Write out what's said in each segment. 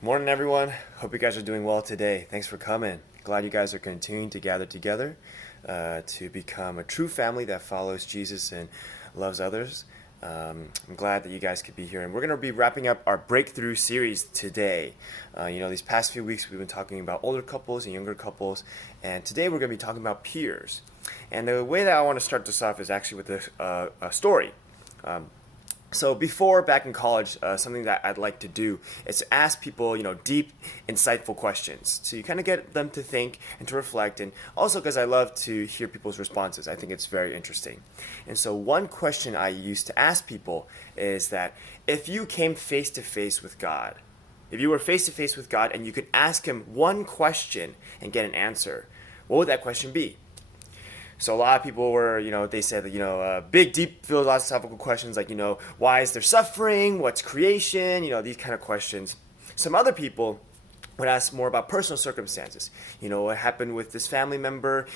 Morning, everyone. Hope you guys are doing well today. Thanks for coming. Glad you guys are continuing to gather together to become a true family that follows Jesus and loves others. I'm glad that you guys could be here. And we're going to be wrapping up our breakthrough series today. These past few weeks we've been talking about older couples and younger couples. And today we're going to be talking about peers. And the way that I want to start this off is actually with a story. So before, back in college, something that I'd like to do is to ask people, deep, insightful questions. So you kind of get them to think and to reflect, and also because I love to hear people's responses. I think it's very interesting. And so one question I used to ask people is that if you came face to face with God, if you were face to face with God and you could ask him one question and get an answer, what would that question be? So a lot of people were, they said, big, deep philosophical questions like, why is there suffering? What's creation? These kind of questions. Some other people would ask more about personal circumstances. What happened with this family member?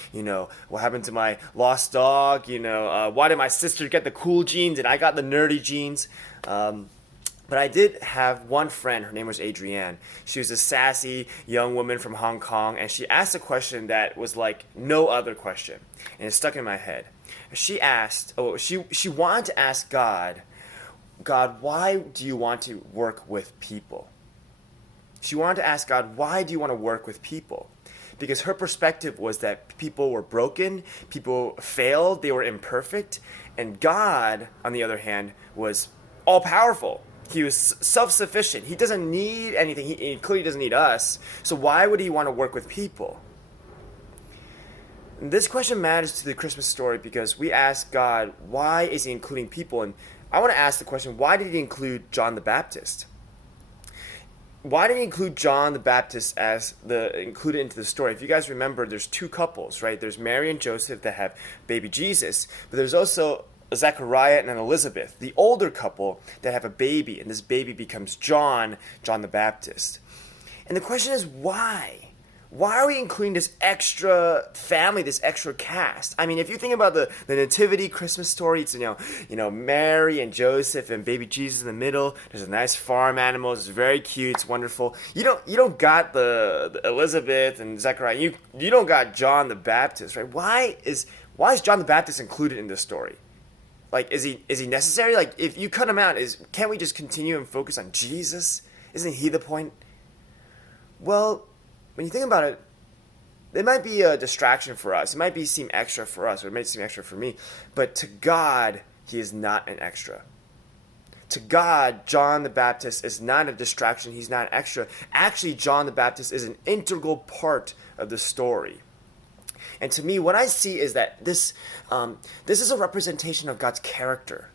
What happened to my lost dog? Why did my sister get the cool genes and I got the nerdy genes? But I did have one friend, her name was Adrienne. She was a sassy young woman from Hong Kong, and she asked a question that was like no other question, and it stuck in my head. She wanted to ask God, why do you want to work with people? She wanted to ask God, why do you want to work with people? Because her perspective was that people were broken, people failed, they were imperfect, and God, on the other hand, was all-powerful. He was self-sufficient. He doesn't need anything. He clearly doesn't need us. So why would he want to work with people? And this question matters to the Christmas story because we ask God, why is he including people? And I want to ask the question, why did he include John the Baptist? Why did he include John the Baptist as included into the story? If you guys remember, there's two couples, right? There's Mary and Joseph that have baby Jesus, but there's also Zechariah and Elizabeth, the older couple that have a baby, and this baby becomes John the Baptist. And the question is, why? Why are we including this extra family, this extra cast? I mean, if you think about the nativity Christmas story, it's Mary and Joseph and baby Jesus in the middle. There's a nice farm animal. It's very cute. It's wonderful. You don't got the Elizabeth and Zechariah. You don't got John the Baptist, right? Why is John the Baptist included in this story? Like, is he necessary? Like, if you cut him out, can't we just continue and focus on Jesus? Isn't he the point? Well, when you think about it, it might be a distraction for us. It might seem extra for us, or it might seem extra for me. But to God, he is not an extra. To God, John the Baptist is not a distraction. He's not extra. Actually, John the Baptist is an integral part of the story. And to me, what I see is that this is a representation of God's character,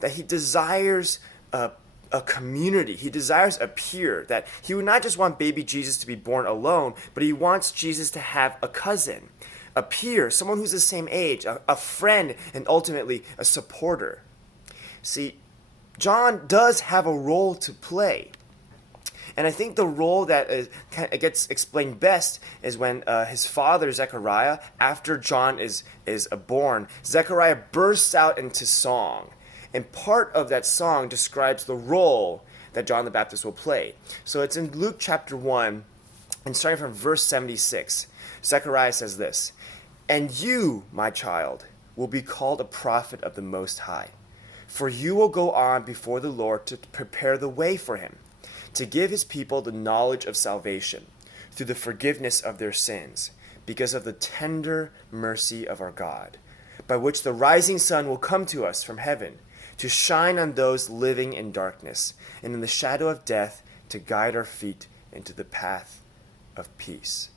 that he desires a community. He desires a peer, that he would not just want baby Jesus to be born alone, but he wants Jesus to have a cousin, a peer, someone who's the same age, a friend, and ultimately a supporter. See, John does have a role to play. And I think the role that gets explained best is when his father, Zechariah, after John is born, Zechariah bursts out into song. And part of that song describes the role that John the Baptist will play. So it's in Luke chapter 1, and starting from verse 76, Zechariah says this, "And you, my child, will be called a prophet of the Most High, for you will go on before the Lord to prepare the way for him, to give his people the knowledge of salvation through the forgiveness of their sins, because of the tender mercy of our God, by which the rising sun will come to us from heaven, to shine on those living in darkness and in the shadow of death, to guide our feet into the path of peace."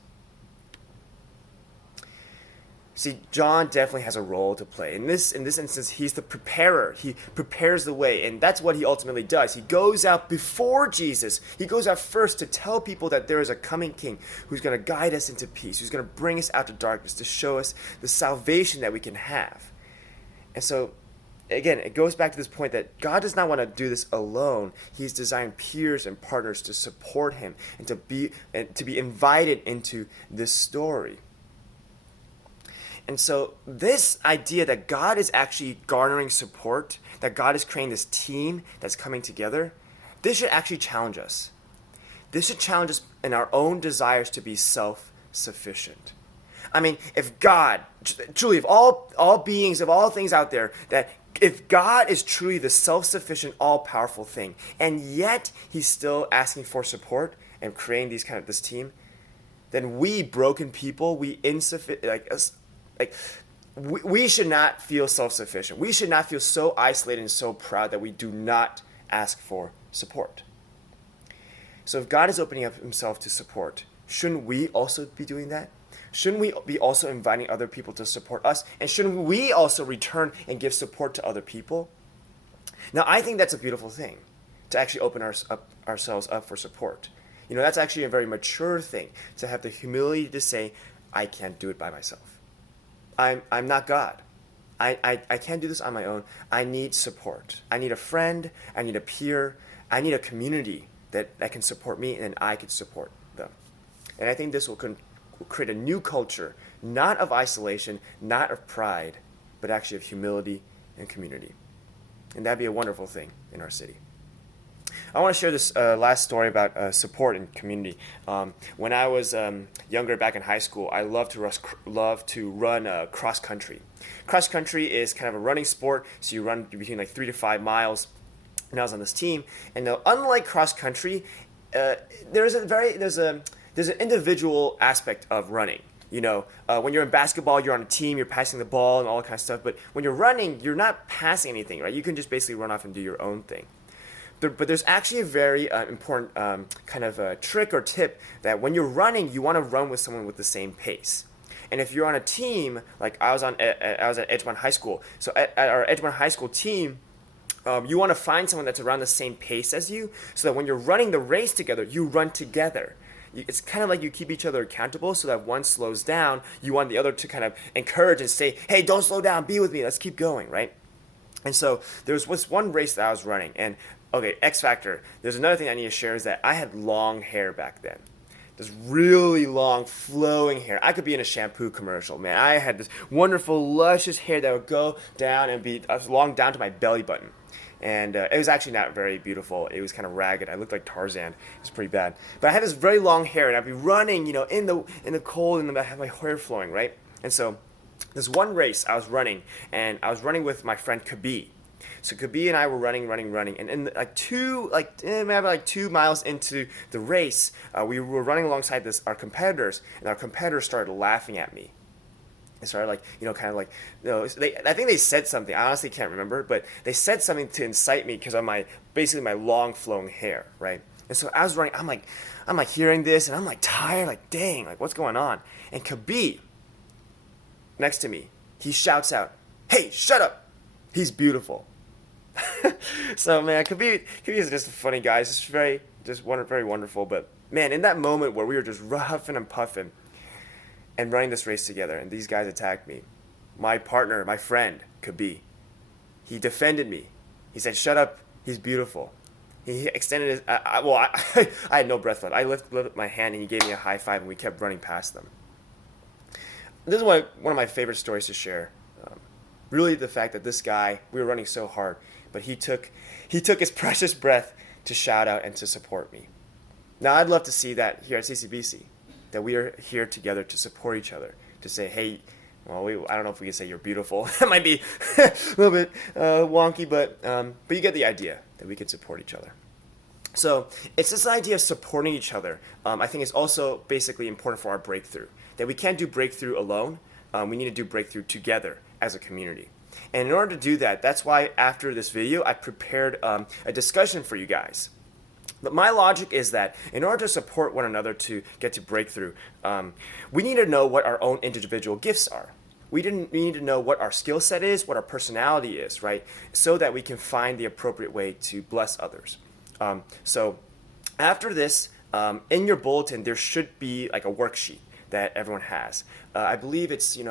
See, John definitely has a role to play. In this instance, he's the preparer. He prepares the way, and that's what he ultimately does. He goes out before Jesus. He goes out first to tell people that there is a coming king who's going to guide us into peace, who's going to bring us out of darkness, to show us the salvation that we can have. And so, again, it goes back to this point that God does not want to do this alone. He's designed peers and partners to support him and to be invited into this story. And so this idea that God is actually garnering support, that God is creating this team that's coming together, this should actually challenge us. this should challenge us in our own desires to be self-sufficient. I mean, if God, truly, if all beings, of all things out there, that if God is truly the self-sufficient, all-powerful thing, and yet He's still asking for support and creating this team, then we broken people, we insufficient, we should not feel self-sufficient. We should not feel so isolated and so proud that we do not ask for support. So if God is opening up Himself to support, shouldn't we also be doing that? Shouldn't we be also inviting other people to support us? And shouldn't we also return and give support to other people? Now, I think that's a beautiful thing, to actually open ourselves up for support. That's actually a very mature thing, to have the humility to say, I can't do it by myself. I'm not God. I can't do this on my own. I need support. I need a friend. I need a peer. I need a community that can support me, and I can support them. And I think this will create a new culture, not of isolation, not of pride, but actually of humility and community. And that'd be a wonderful thing in our city. I want to share this last story about support and community. When I was younger, back in high school, I loved to run cross country. Cross country is kind of a running sport, so you run between 3 to 5 miles. And I was on this team, and unlike cross country, there's an individual aspect of running. When you're in basketball, you're on a team, you're passing the ball and all that kind of stuff. But when you're running, you're not passing anything, right? You can just basically run off and do your own thing. But there's actually a very important kind of a trick or tip that when you're running, you want to run with someone with the same pace. And if you're on a team, like I was at Edgemont High School, so at our Edgemont High School team, you want to find someone that's around the same pace as you, so that when you're running the race together, you run together. It's kind of like you keep each other accountable, so that one slows down, you want the other to kind of encourage and say, hey, don't slow down, be with me, let's keep going, right? And so there was this one race that I was running, and okay, X Factor, there's another thing I need to share is that I had long hair back then. This really long, flowing hair. I could be in a shampoo commercial, man. I had this wonderful, luscious hair that would go down and be long down to my belly button. And it was actually not very beautiful. It was kind of ragged. I looked like Tarzan. It was pretty bad. But I had this very long hair, and I'd be running, in the cold, and I had my hair flowing, right? And so this one race I was running, and I was running with my friend Kabi. So Kabi and I were running, and in maybe 2 miles into the race, we were running alongside our competitors, and our competitors started laughing at me. They started I think they said something. I honestly can't remember, but they said something to incite me because of my long flowing hair, right? And so I was running. I'm like hearing this, and I'm like tired, like dang, like what's going on? And Kabi, next to me, he shouts out, "Hey, shut up! He's beautiful." So man, Kabi is just a funny guy. He's very wonderful. But man, in that moment where we were just huffing and puffing and running this race together, and these guys attacked me, my partner, my friend, Kabi, he defended me. He said, "Shut up, he's beautiful." He extended his, I had no breath left. I lifted up my hand, and he gave me a high five, and we kept running past them. This is one of my favorite stories to share. Really the fact that this guy, we were running so hard, but he took his precious breath to shout out and to support me. Now I'd love to see that here at CCBC, that we are here together to support each other, to say, hey, I don't know if we can say you're beautiful. That might be a little bit wonky, but you get the idea, that we can support each other. So it's this idea of supporting each other. I think is also basically important for our breakthrough, that we can't do breakthrough alone. We need to do breakthrough together as a community. And in order to do that, that's why after this video, I prepared a discussion for you guys. But my logic is that in order to support one another to get to breakthrough, we need to know what our own individual gifts are. We need to know what our skill set is, what our personality is, right? So that we can find the appropriate way to bless others. So after this, in your bulletin, there should be like a worksheet that everyone has. I believe it's, it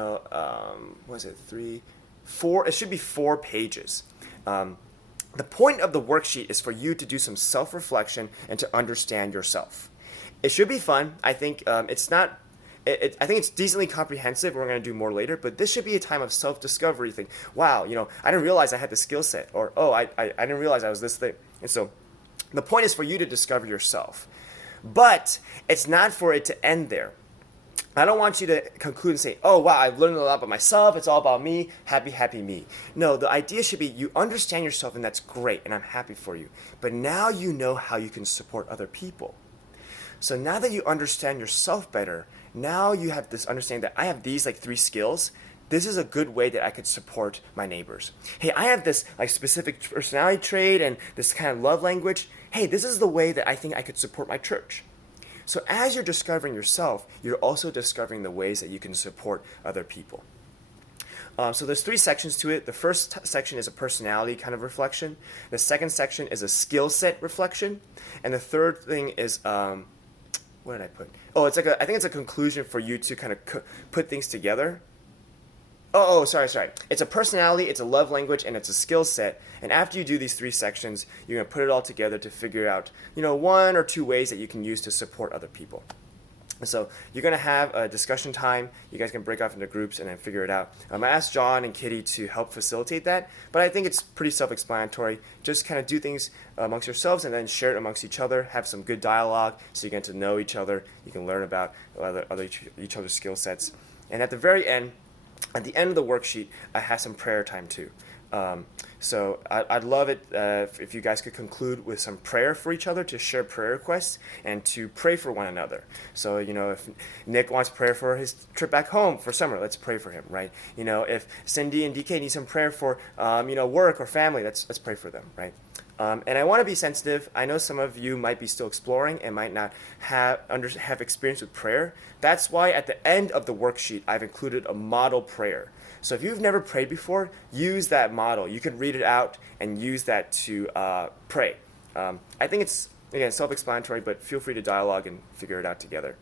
should be 4 pages. The point of the worksheet is for you to do some self-reflection and to understand yourself. It should be fun. I think it's not. I think it's decently comprehensive. We're going to do more later, but this should be a time of self-discovery. You think, wow, I didn't realize I had the skill set, or I didn't realize I was this thing. And so, the point is for you to discover yourself. But it's not for it to end there. I don't want you to conclude and say, oh, wow, I've learned a lot about myself. It's all about me. Happy, happy me. No, the idea should be you understand yourself, and that's great, and I'm happy for you. But now you know how you can support other people. So now that you understand yourself better, now you have this understanding that I have these like 3 skills. This is a good way that I could support my neighbors. Hey, I have this like specific personality trait and this kind of love language. Hey, this is the way that I think I could support my church. So as you're discovering yourself, you're also discovering the ways that you can support other people. So there's 3 sections to it. The first section is a personality kind of reflection. The second section is a skill set reflection. And the third thing is, what did I put? Oh, it's like I think it's a conclusion for you to kind of put things together. Sorry. It's a personality, it's a love language, and it's a skill set. And after you do these 3 sections, you're going to put it all together to figure out, 1 or 2 ways that you can use to support other people. So you're going to have a discussion time. You guys can break off into groups and then figure it out. I asked John and Kitty to help facilitate that, but I think it's pretty self-explanatory. Just kind of do things amongst yourselves and then share it amongst each other. Have some good dialogue so you get to know each other. You can learn about each other's skill sets. And at the very end, at the end of the worksheet, I have some prayer time too. So I'd love it if you guys could conclude with some prayer for each other, to share prayer requests and to pray for one another. So, if Nick wants prayer for his trip back home for summer, let's pray for him, right? If Cindy and DK need some prayer for, work or family, let's pray for them, right? And I want to be sensitive. I know some of you might be still exploring and might not have experience with prayer. That's why at the end of the worksheet, I've included a model prayer. So if you've never prayed before, use that model. You can read it out and use that to pray. I think it's, again, self-explanatory, but feel free to dialogue and figure it out together.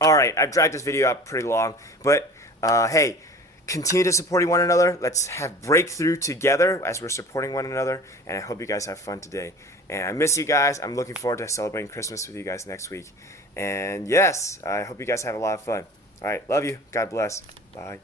All right, I've dragged this video out pretty long, but hey, continue to supporting one another. Let's have breakthrough together as we're supporting one another, and I hope you guys have fun today. And I miss you guys. I'm looking forward to celebrating Christmas with you guys next week. And yes, I hope you guys have a lot of fun. All right, love you. God bless. Bye.